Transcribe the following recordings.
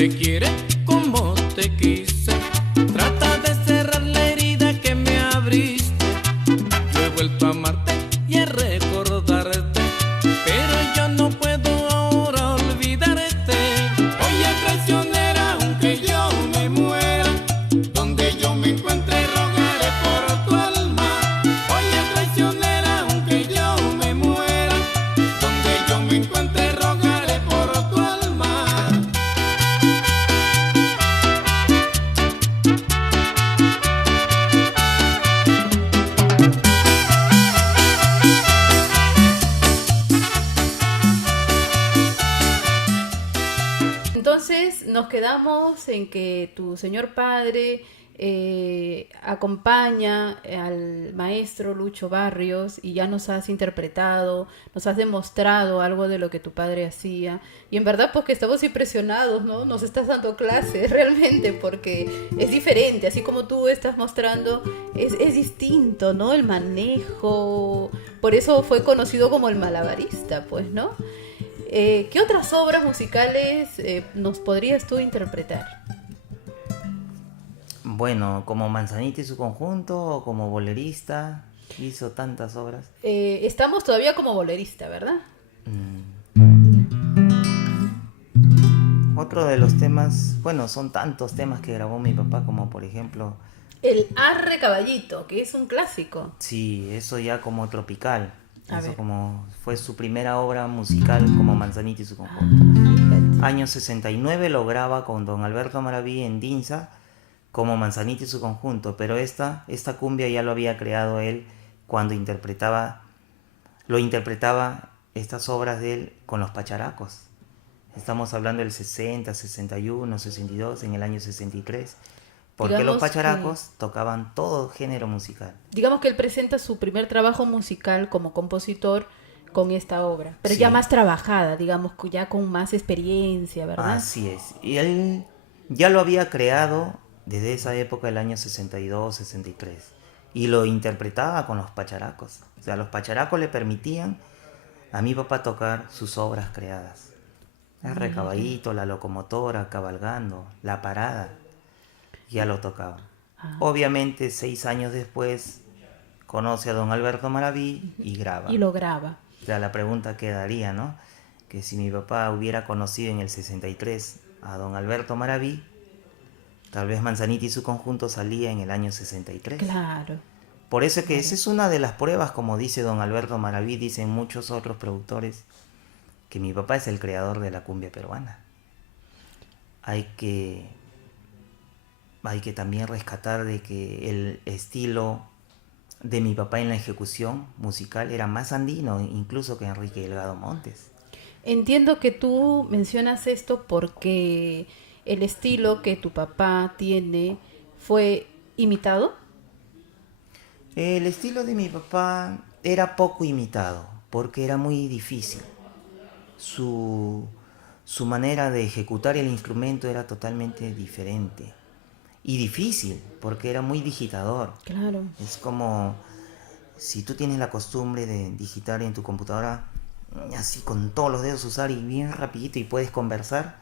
te quiere como te quise. Trata de cerrar la herida que me abriste. Yo he vuelto a amarte y a recordarte, pero yo no puedo ahora olvidarte. Oye, traicionera, aunque yo me muera, donde yo me encuentre rogaré por tu alma. Oye, traicionera, aunque yo me muera, donde yo me encuentre rogaré por tu alma. Entonces nos quedamos en que tu señor padre acompaña al maestro Lucho Barrios y ya nos has interpretado, nos has demostrado algo de lo que tu padre hacía. Y en verdad pues que estamos impresionados, ¿no? Nos estás dando clases realmente porque es diferente, así como tú estás mostrando, es distinto, ¿no? El manejo, por eso fue conocido como el malabarista, pues, ¿no? ¿Qué otras obras musicales nos podrías tú interpretar? Bueno, como Manzanita y su conjunto o como bolerista, hizo tantas obras. Estamos todavía como bolerista, ¿verdad? Otro de los temas, bueno, son tantos temas que grabó mi papá, como por ejemplo, El Arre Caballito, que es un clásico. sí, eso ya como tropical. A Eso ver. como fue su primera obra musical como Manzanita y su conjunto. Fíjate. Año 69 lo graba con don Alberto Maraví en Dinsa como Manzanita y su conjunto, pero esta cumbia ya lo había creado él cuando interpretaba estas obras de él con los pacharacos. Estamos hablando del 60, 61, 62, en el año 63, porque Digamos los pacharacos tocaban todo género musical. Digamos que él presenta su primer trabajo musical como compositor con esta obra, pero Sí. ya más trabajada, digamos, ya con más experiencia, ¿verdad? Así es, y él ya lo había creado desde esa época, el año 62, 63, y lo interpretaba con los pacharacos. O sea, los pacharacos le permitían a mi papá tocar sus obras creadas. El Recaballito, La Locomotora, Cabalgando, La Parada, ya lo tocaba. Obviamente, 6 años después, conoce a don Alberto Maraví y graba. Y lo graba. O sea, la pregunta quedaría, ¿no? Que si mi papá hubiera conocido en el 63 a don Alberto Maraví, tal vez Manzanita y su conjunto salía en el año 63. Claro. Por eso es que esa es una de las pruebas, como dice don Alberto Maraví, dicen muchos otros productores, que mi papá es el creador de la cumbia peruana. Hay que también rescatar de que el estilo de mi papá en la ejecución musical era más andino incluso que Enrique Delgado Montes. Entiendo que tú mencionas esto porque el estilo que tu papá tiene fue imitado. El estilo de mi papá era poco imitado porque era muy difícil. Su manera de ejecutar el instrumento era totalmente diferente y difícil porque era muy digitador. Claro. Es como si tú tienes la costumbre de digitar en tu computadora así con todos los dedos usar y bien rapidito y puedes conversar.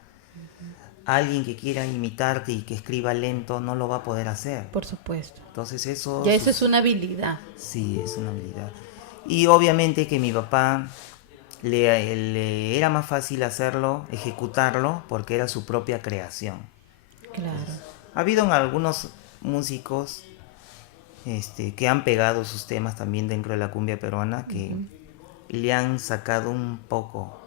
Alguien que quiera imitarte y que escriba lento no lo va a poder hacer. Por supuesto. Entonces eso... Ya eso es una habilidad. Sí, es una habilidad. Y obviamente que mi papá le era más fácil hacerlo, ejecutarlo, porque era su propia creación. Claro. Ha habido algunos músicos que han pegado sus temas también dentro de la cumbia peruana que le han sacado un poco,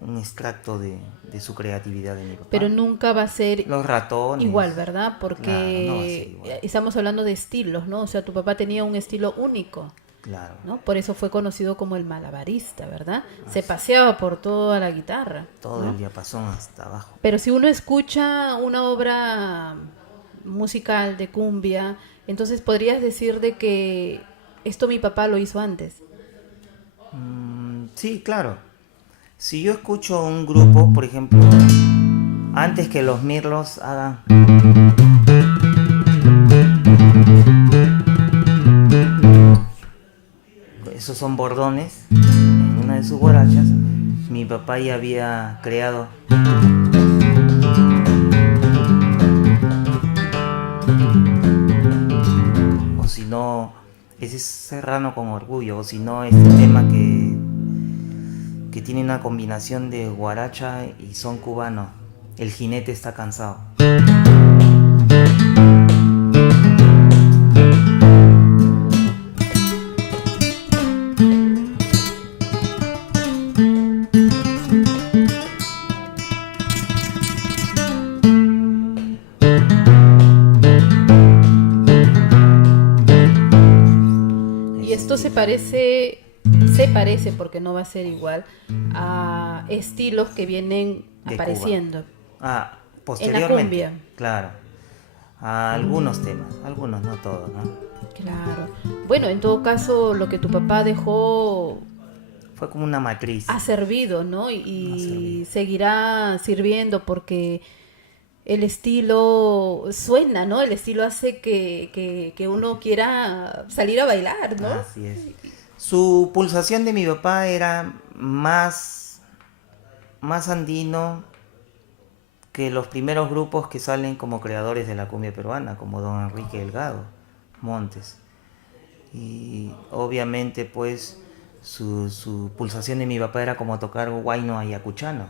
un extracto de su creatividad de mi papá. Pero nunca va a ser Los Ratones. igual, ¿verdad? Porque Claro, no va a ser igual. estamos hablando de estilos, ¿no? O sea, tu papá tenía un estilo único, Claro. ¿no? Por eso fue conocido como el malabarista, ¿verdad? Se paseaba por toda la guitarra, Todo ¿no? el diapasón hasta abajo. Pero si uno escucha una obra musical de cumbia, entonces podrías decir de que esto mi papá lo hizo antes. Sí, claro. Si yo escucho un grupo, por ejemplo, antes que los Mirlos hagan... Esos son bordones en una de sus guarachas. Mi papá ya había creado ese es Serrano con Orgullo, o si no, este tema que tiene una combinación de guaracha y son cubano, El jinete está cansado. Y esto se parece porque no va a ser igual a estilos que vienen De apareciendo Ah, en la posteriormente. cumbia. Claro. A algunos temas, algunos, no todos, ¿no? Claro. Bueno, en todo caso, lo que tu papá dejó Fue como una matriz. ha servido, ¿no? Ha Y servido. seguirá sirviendo porque el estilo suena, ¿no? El estilo hace que uno quiera salir a bailar, ¿no? Así es. Su pulsación de mi papá era más andino que los primeros grupos que salen como creadores de la cumbia peruana, como don Enrique Delgado Montes. Y obviamente pues su pulsación de mi papá era como tocar huayno ayacuchano.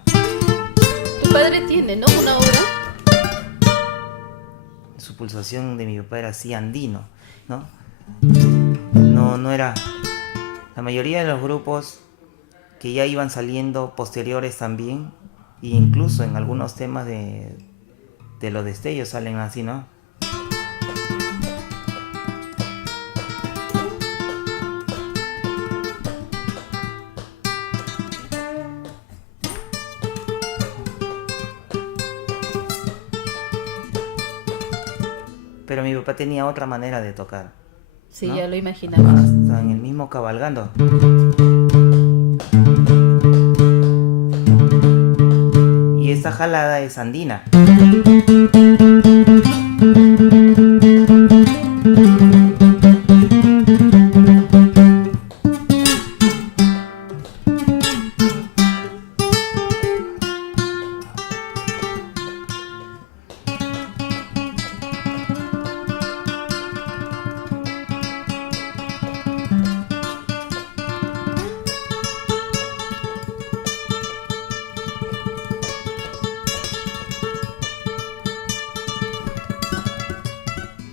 Tu padre tiene, ¿no? Una obra. Su pulsación de mi papá era así andino, ¿no? No era... La mayoría de los grupos que ya iban saliendo posteriores también, e incluso en algunos temas de los destellos salen así, ¿no? Pero mi papá tenía otra manera de tocar, Sí, ¿no? ya lo imaginaba. Hasta en el mismo cabalgando. Y esta jalada es andina.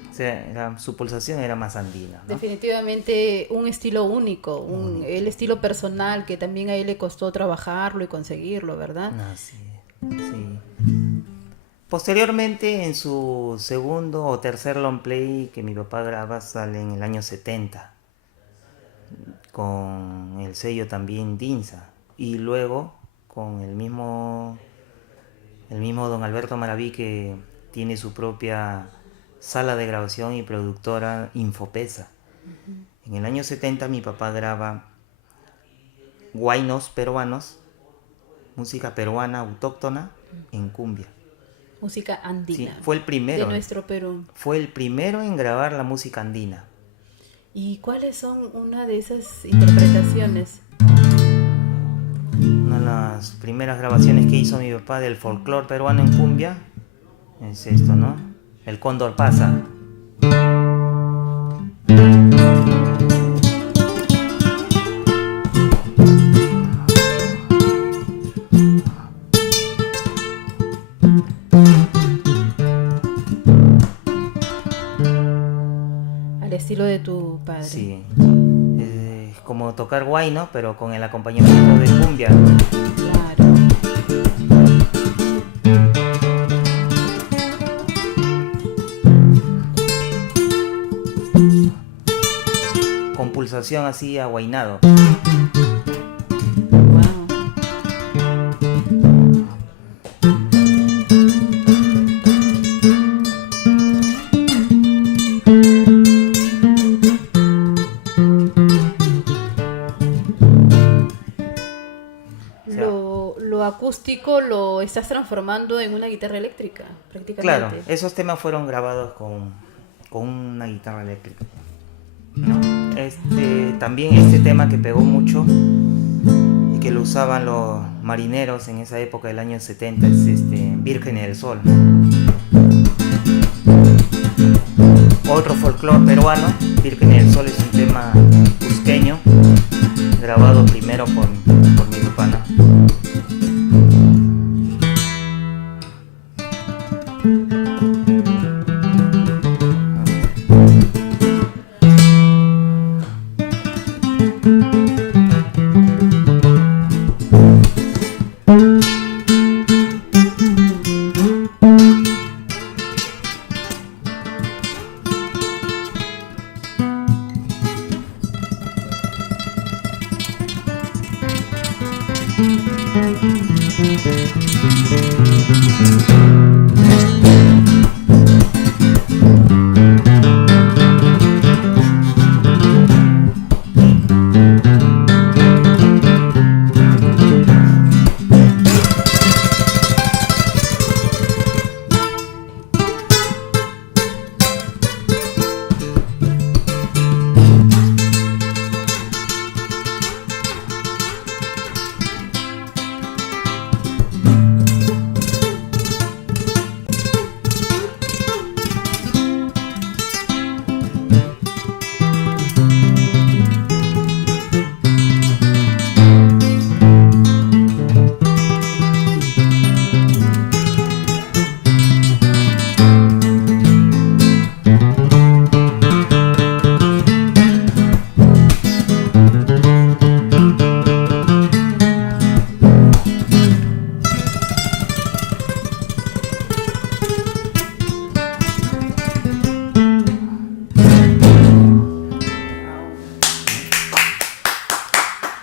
O sea, su pulsación era más andina, ¿no? Definitivamente un estilo único, el estilo personal que también a él le costó trabajarlo y conseguirlo, ¿verdad? Así es, sí. Posteriormente, en su segundo o tercer long play que mi papá graba, sale en el año 70, con el sello también Dinsa, y luego con el mismo don Alberto Maraví, que tiene su propia sala de grabación y productora Infopesa. En el año 70 mi papá graba huaynos peruanos, música peruana autóctona en cumbia. Música Sí, andina. fue el primero. De nuestro Perú. Fue el primero en grabar la música andina. ¿Y cuáles son una de esas interpretaciones? Una de las primeras grabaciones que hizo mi papá del folclore peruano en cumbia es esto, ¿no? El cóndor pasa. Al estilo de tu padre. Sí. Es como tocar huayno, pero con el acompañamiento de cumbia. Claro. Con pulsación así ahuainado. Wow. Lo acústico lo estás transformando en una guitarra eléctrica, prácticamente. Claro, esos temas fueron grabados con una guitarra eléctrica, ¿no? También este tema que pegó mucho y que lo usaban los marineros en esa época del año 70 es Virgen del Sol. otro folclore peruano. Virgen del Sol es un tema cusqueño, grabado primero por mi papá.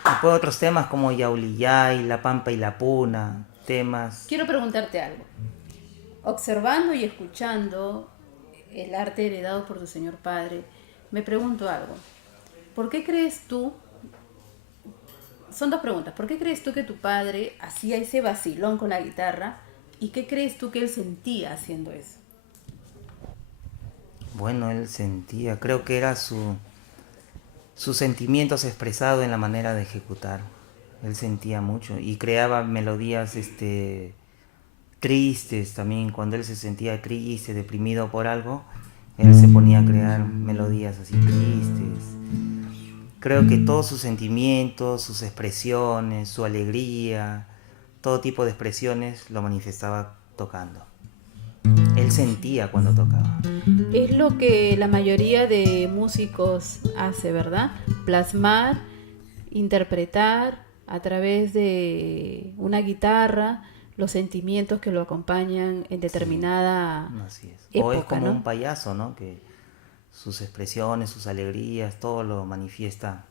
Después otros temas como Yaulillay, La Pampa y la Puna, temas... Quiero preguntarte algo. Observando y escuchando el arte heredado por tu señor padre, me pregunto algo. ¿Por qué crees tú? Son dos preguntas. ¿Por qué crees tú que tu padre hacía ese vacilón con la guitarra? ¿Y qué crees tú que él sentía haciendo eso? Bueno, él sentía, creo que era sus sentimientos expresados en la manera de ejecutar. Él sentía mucho y creaba melodías tristes también. Cuando él se sentía triste, deprimido por algo, él se ponía a crear melodías así tristes. Creo que todos sus sentimientos, sus expresiones, su alegría, todo tipo de expresiones lo manifestaba tocando. Él sentía cuando tocaba. Es lo que la mayoría de músicos hace, ¿verdad? Plasmar, interpretar a través de una guitarra los sentimientos que lo acompañan en determinada Así es. época, O es como ¿no? un payaso, ¿no? Que sus expresiones, sus alegrías, todo lo manifiesta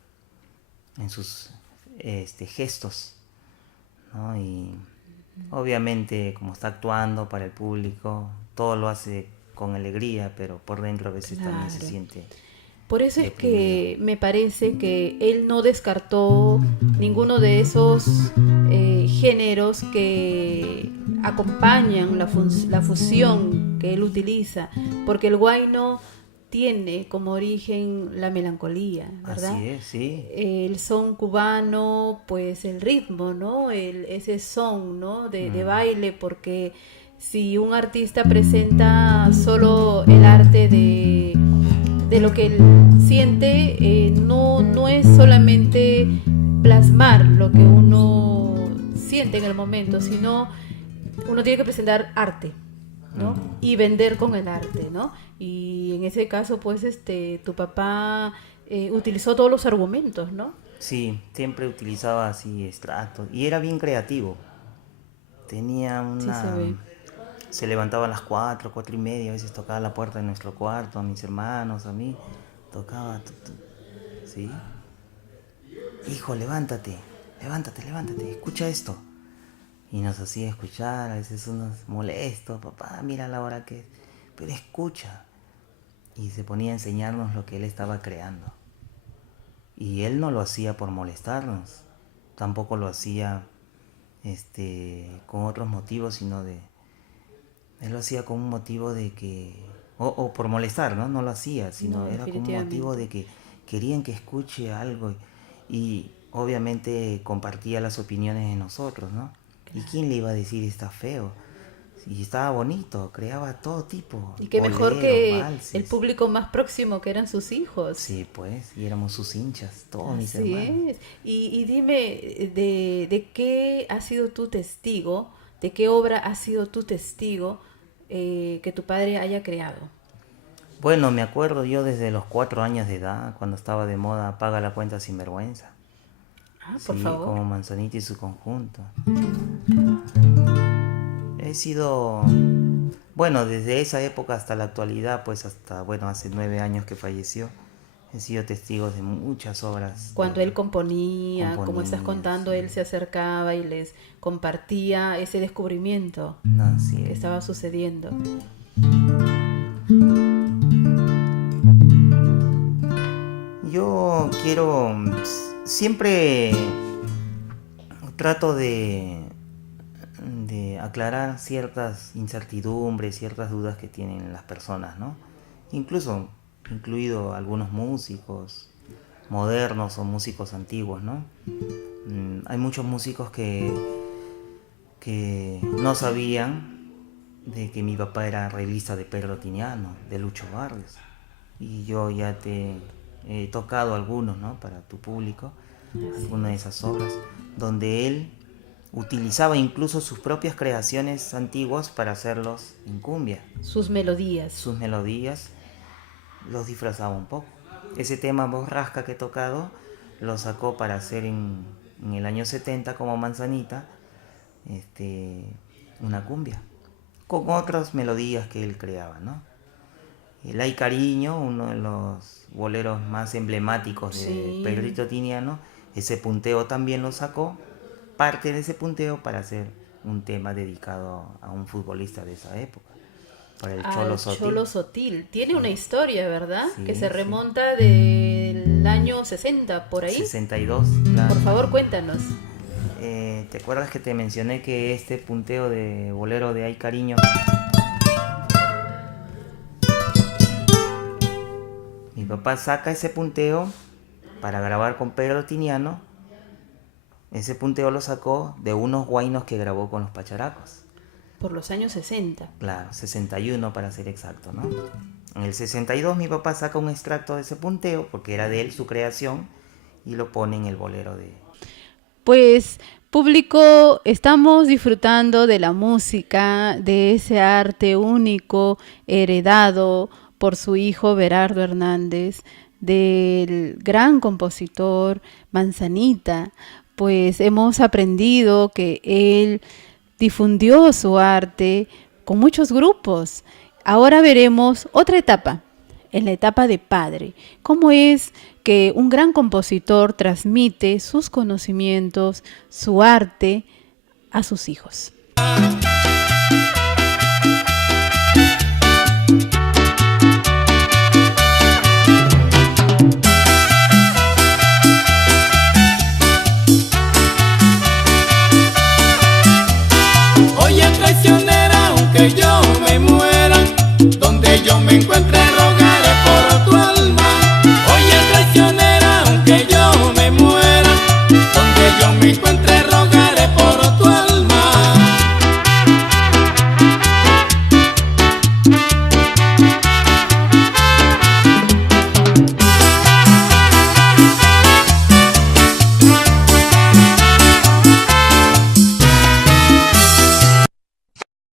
en sus gestos, ¿no? Y obviamente como está actuando para el público, todo lo hace con alegría, pero por dentro a veces también se Claro. siente Por eso es deprimido. que me parece que él no descartó ninguno de esos géneros que acompañan la fusión que él utiliza, porque el huayno tiene como origen la melancolía, ¿verdad? Así es, sí. El son cubano, pues el ritmo, ¿no? Ese son, ¿no? De baile, porque si un artista presenta solo el arte de lo que él siente, no es solamente plasmar lo que uno siente en el momento, sino uno tiene que presentar arte, ¿no? Y vender con el arte, ¿no? Y en ese caso, pues, tu papá utilizó todos los argumentos, ¿no? Sí, siempre utilizaba así extractos y era bien creativo. Tenía Sí se ve. Se levantaba a las 4:30, a veces tocaba la puerta de nuestro cuarto, a mis hermanos, a mí, tocaba, ¿sí? Hijo, levántate, escucha esto. Y nos hacía escuchar, a veces unos molestos, papá, mira la hora que es, pero escucha. Y se ponía a enseñarnos lo que él estaba creando. Y él no lo hacía por molestarnos, tampoco lo hacía con otros motivos, sino él lo hacía con un motivo de que, o por molestar, ¿no? No lo hacía, sino No, era con un motivo de que querían que escuche algo y obviamente compartía las opiniones de nosotros, ¿no? ¿Y quién le iba a decir está feo? Y estaba bonito, creaba todo tipo. Y qué mejor boleros, que valses. el público más próximo que eran sus hijos. Sí, pues, y éramos sus hinchas, todos mis Así hermanos. es. Y dime, de qué has sido tu testigo, de qué obra has sido tu testigo que tu padre haya creado. Bueno, me acuerdo yo desde los 4 años de edad, cuando estaba de moda Paga la cuenta sin vergüenza. Ah, por Sí, favor. como Manzanita y su conjunto. He sido, bueno, desde esa época hasta la actualidad, pues hasta, bueno, hace 9 años que falleció, he sido testigo de muchas obras. Cuando él componía, como estás contando, sí. él se acercaba y les compartía ese descubrimiento Así que es. estaba sucediendo. Yo quiero, siempre trato de aclarar ciertas incertidumbres, ciertas dudas que tienen las personas, ¿no? Incluso, incluido algunos músicos modernos o músicos antiguos, ¿no? Hay muchos músicos que no sabían de que mi papá era arreglista de Pedro Tiniano, de Lucho Barrios. Y yo ya te he tocado algunos, ¿no? Para tu público, algunas de esas obras, donde él utilizaba incluso sus propias creaciones antiguas para hacerlos en cumbia. Sus melodías. Sus melodías los disfrazaba un poco. Ese tema Borrasca que he tocado lo sacó para hacer en el año 70 como Manzanita, una cumbia, con otras melodías que él creaba, ¿no? El Ay Cariño, uno de los boleros más emblemáticos de Sí. Pedrito Tiniano, ese punteo también lo sacó, parte de ese punteo para hacer un tema dedicado a un futbolista de esa época, para el Cholo Al Sotil. Cholo Sotil. Tiene una historia, ¿verdad? Sí, que se sí. remonta del año 60, por ahí. 62, claro. Por favor, cuéntanos. ¿Te acuerdas que te mencioné que este punteo de bolero de Ay Cariño, mi papá saca ese punteo para grabar con Pedro Tiniano? Ese punteo lo sacó de unos guainos que grabó con los Pacharacos. Por los años 60. Claro, 61 para ser exacto, ¿no? En el 62 mi papá saca un extracto de ese punteo, porque era de él su creación, y lo pone en el bolero de... Pues, público, estamos disfrutando de la música, de ese arte único heredado por su hijo Berardo Hernández, del gran compositor Manzanita. Pues hemos aprendido que él difundió su arte con muchos grupos. Ahora veremos otra etapa, en la etapa de padre. ¿Cómo es que un gran compositor transmite sus conocimientos, su arte a sus hijos?